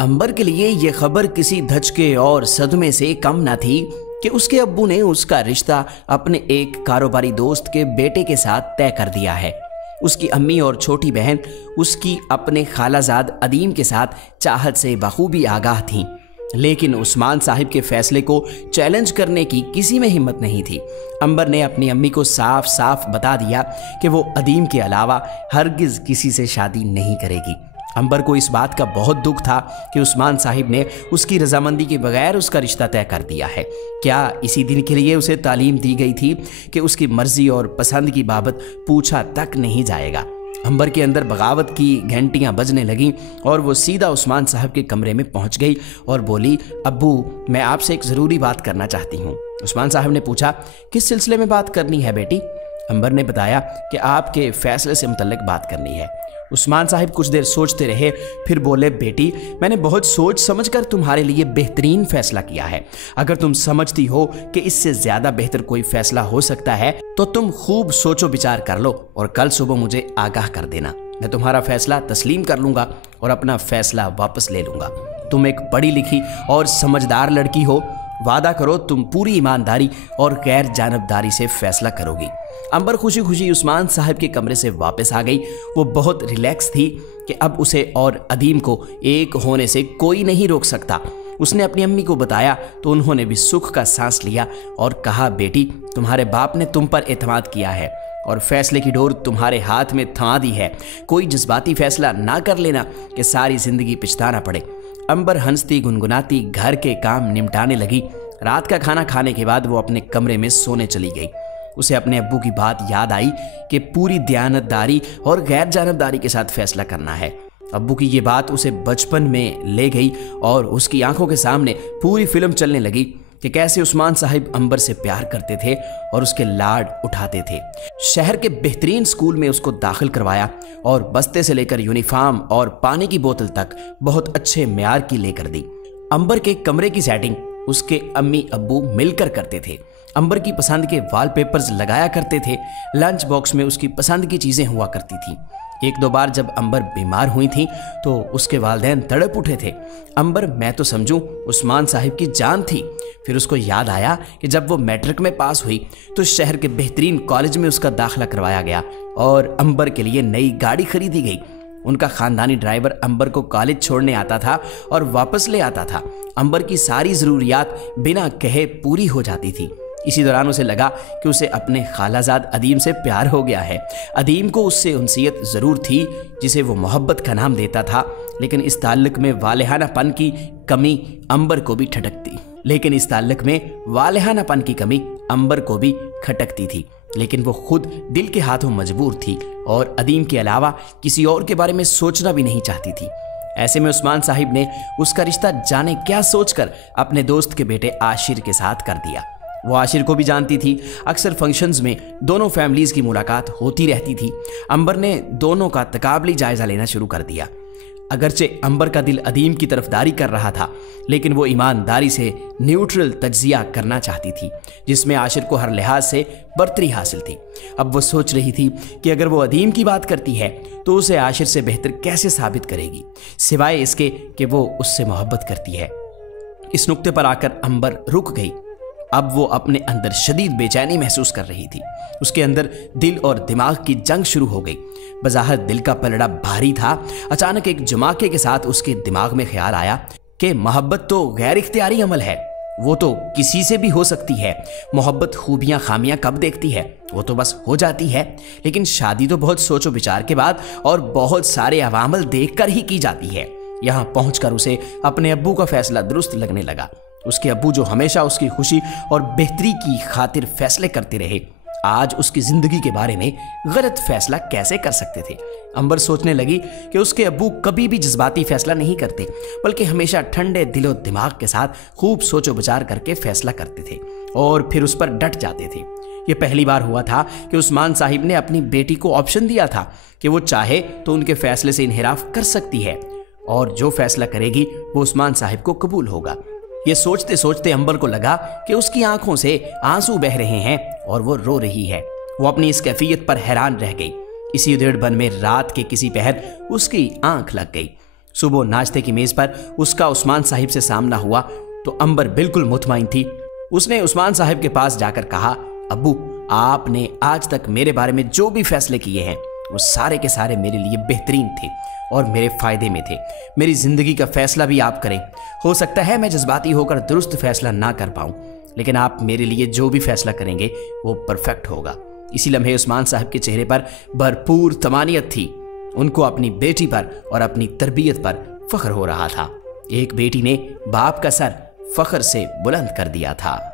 अंबर के लिए ये खबर किसी धचके और सदमे से कम न थी कि उसके अब्बू ने उसका रिश्ता अपने एक कारोबारी दोस्त के बेटे के साथ तय कर दिया है। उसकी अम्मी और छोटी बहन उसकी अपने खालाजाद अदीम के साथ चाहत से बखूबी आगाह थीं, लेकिन उस्मान साहिब के फैसले को चैलेंज करने की किसी में हिम्मत नहीं थी। अंबर ने अपनी अम्मी को साफ साफ बता दिया कि वो अदीम के अलावा हरगिज किसी से शादी नहीं करेगी। अंबर को इस बात का बहुत दुख था कि उस्मान साहिब ने उसकी रजामंदी के बगैर उसका रिश्ता तय कर दिया है। क्या इसी दिन के लिए उसे तालीम दी गई थी कि उसकी मर्जी और पसंद की बाबत पूछा तक नहीं जाएगा। अंबर के अंदर बगावत की घंटियां बजने लगीं और वो सीधा उस्मान साहब के कमरे में पहुंच गई और बोली, अब्बू, मैं आपसे एक ज़रूरी बात करना चाहती हूँ। उस्मान साहब ने पूछा, किस सिलसिले में बात करनी है बेटी? अंबर ने बताया कि आपके फैसले से मुतल्लिक बात करनी है। उस्मान साहिब कुछ देर सोचते रहे, फिर बोले, बेटी, मैंने बहुत सोच समझकर तुम्हारे लिए बेहतरीन फैसला किया है। अगर तुम समझती हो कि इससे ज़्यादा बेहतर कोई फैसला हो सकता है तो तुम खूब सोचो विचार कर लो और कल सुबह मुझे आगाह कर देना। मैं तुम्हारा फैसला तस्लीम कर लूँगा और अपना फैसला वापस ले लूँगा। तुम एक पढ़ी लिखी और समझदार लड़की हो। वादा करो तुम पूरी ईमानदारी और गैर जानबदारी से फैसला करोगी। अंबर खुशी खुशी उस्मान साहब के कमरे से वापस आ गई। वो बहुत रिलैक्स थी कि अब उसे और अदीम को एक होने से कोई नहीं रोक सकता। उसने अपनी अम्मी को बताया तो उन्होंने भी सुख का सांस लिया और कहा, बेटी, तुम्हारे बाप ने तुम पर एतमाद किया है और फैसले की डोर तुम्हारे हाथ में थमा दी है। कोई जज्बाती फैसला ना कर लेना कि सारी जिंदगी पछताना पड़े। अंबर हंसती गुनगुनाती घर के काम निपटाने लगी। रात का खाना खाने के बाद वो अपने कमरे में सोने चली गई। उसे अपने अब्बू की बात याद आई कि पूरी दयानतदारी और गैर जानबदारी के साथ फैसला करना है। अब्बू की ये बात उसे बचपन में ले गई और उसकी आंखों के सामने पूरी फिल्म चलने लगी कि कैसे उस्मान साहिब अंबर से प्यार करते थे और उसके लाड उठाते थे। शहर के बेहतरीन स्कूल में उसको दाखिल करवाया और बस्ते से लेकर यूनिफॉर्म और पानी की बोतल तक बहुत अच्छे म्यार की लेकर दी। अंबर के कमरे की सेटिंग उसके अम्मी अब्बू मिलकर करते थे। अंबर की पसंद के वॉलपेपर्स लगाया करते थे। लंच बॉक्स में उसकी पसंद की चीज़ें हुआ करती थीं। एक दो बार जब अंबर बीमार हुई थी तो उसके वालिदैन तड़प उठे थे। अंबर, मैं तो समझूं, उस्मान साहिब की जान थी। फिर उसको याद आया कि जब वो मैट्रिक में पास हुई तो शहर के बेहतरीन कॉलेज में उसका दाखिला करवाया गया और अंबर के लिए नई गाड़ी खरीदी गई। उनका खानदानी ड्राइवर अंबर को कॉलेज छोड़ने आता था और वापस ले आता था। अंबर की सारी ज़रूरियात बिना कहे पूरी हो जाती थी। इसी दौरान उसे लगा कि उसे अपने खालाजाद अदीम से प्यार हो गया है। अदीम को उससे उनसियत ज़रूर थी जिसे वो मोहब्बत का नाम देता था, लेकिन इस ताल्लुक में वालेहानापन की कमी अंबर को भी खटकती थी। लेकिन वो खुद दिल के हाथों मजबूर थी और अदीम के अलावा किसी और के बारे में सोचना भी नहीं चाहती थी। ऐसे में उस्मान साहिब ने उसका रिश्ता जाने क्या सोचकर अपने दोस्त के बेटे आशिर के साथ कर दिया। वो आशिर को भी जानती थी। अक्सर फंक्शंस में दोनों फैमिलीज़ की मुलाकात होती रहती थी। अंबर ने दोनों का तकाबली जायज़ा लेना शुरू कर दिया। अगरचे अंबर का दिल अदीम की तरफदारी कर रहा था, लेकिन वो ईमानदारी से न्यूट्रल तज्जिया करना चाहती थी जिसमें आशिर को हर लिहाज से बर्तरी हासिल थी। अब वो सोच रही थी कि अगर वो अदीम की बात करती है तो उसे आशिर से बेहतर कैसे साबित करेगी, सिवाय इसके कि वो उससे मोहब्बत करती है। इस नुक्ते पर आकर अंबर रुक गई। अब वो अपने अंदर शदीद बेचैनी महसूस कर रही थी। उसके अंदर दिल और दिमाग की जंग शुरू हो गई। बज़ाहिर दिल का पलड़ा भारी था। अचानक एक जमाके के साथ उसके दिमाग में ख्याल आया कि मोहब्बत तो गैर इख्तियारी अमल है, वो तो किसी से भी हो सकती है। मोहब्बत खूबियाँ खामियाँ कब देखती है, वो तो बस हो जाती है। लेकिन शादी तो बहुत सोचो विचार के बाद और बहुत सारे अवामल देख कर ही की जाती है। यहाँ पहुँचकर उसे अपने अब्बू का फैसला दुरुस्त लगने लगा। उसके अब्बू जो हमेशा उसकी खुशी और बेहतरी की खातिर फैसले करते रहे, आज उसकी ज़िंदगी के बारे में गलत फैसला कैसे कर सकते थे। अंबर सोचने लगी कि उसके अब्बू कभी भी जज्बाती फैसला नहीं करते, बल्कि हमेशा ठंडे दिलो दिमाग के साथ खूब सोचो विचार करके फैसला करते थे और फिर उस पर डट जाते थे। ये पहली बार हुआ था कि उस्मान साहिब ने अपनी बेटी को ऑप्शन दिया था कि वो चाहे तो उनके फैसले से इन्हिराफ कर सकती है और जो फैसला करेगी वो उस्मान साहिब को कबूल होगा। ये सोचते सोचते अंबर को लगा कि उसकी आंखों से आंसू बह रहे हैं और वो रो रही है। वो अपनी इस कैफियत पर हैरान रह गई। इसी उधेड़बन में रात के किसी पहर उसकी आंख लग गई। सुबह नाश्ते की मेज पर उसका उस्मान साहिब से सामना हुआ तो अंबर बिल्कुल मुतमईन थी। उसने उस्मान साहिब के पास जाकर कहा, अब्बू, आपने आज तक मेरे बारे में जो भी फैसले किए हैं वो सारे के सारे मेरे लिए बेहतरीन थे और मेरे फ़ायदे में थे। मेरी ज़िंदगी का फैसला भी आप करें। हो सकता है मैं जज्बाती होकर दुरुस्त फैसला ना कर पाऊँ, लेकिन आप मेरे लिए जो भी फैसला करेंगे वो परफेक्ट होगा। इसी लम्हे उस्मान साहब के चेहरे पर भरपूर तमानियत थी। उनको अपनी बेटी पर और अपनी तरबियत पर फख्र हो रहा था। एक बेटी ने बाप का सर फख्र से बुलंद कर दिया था।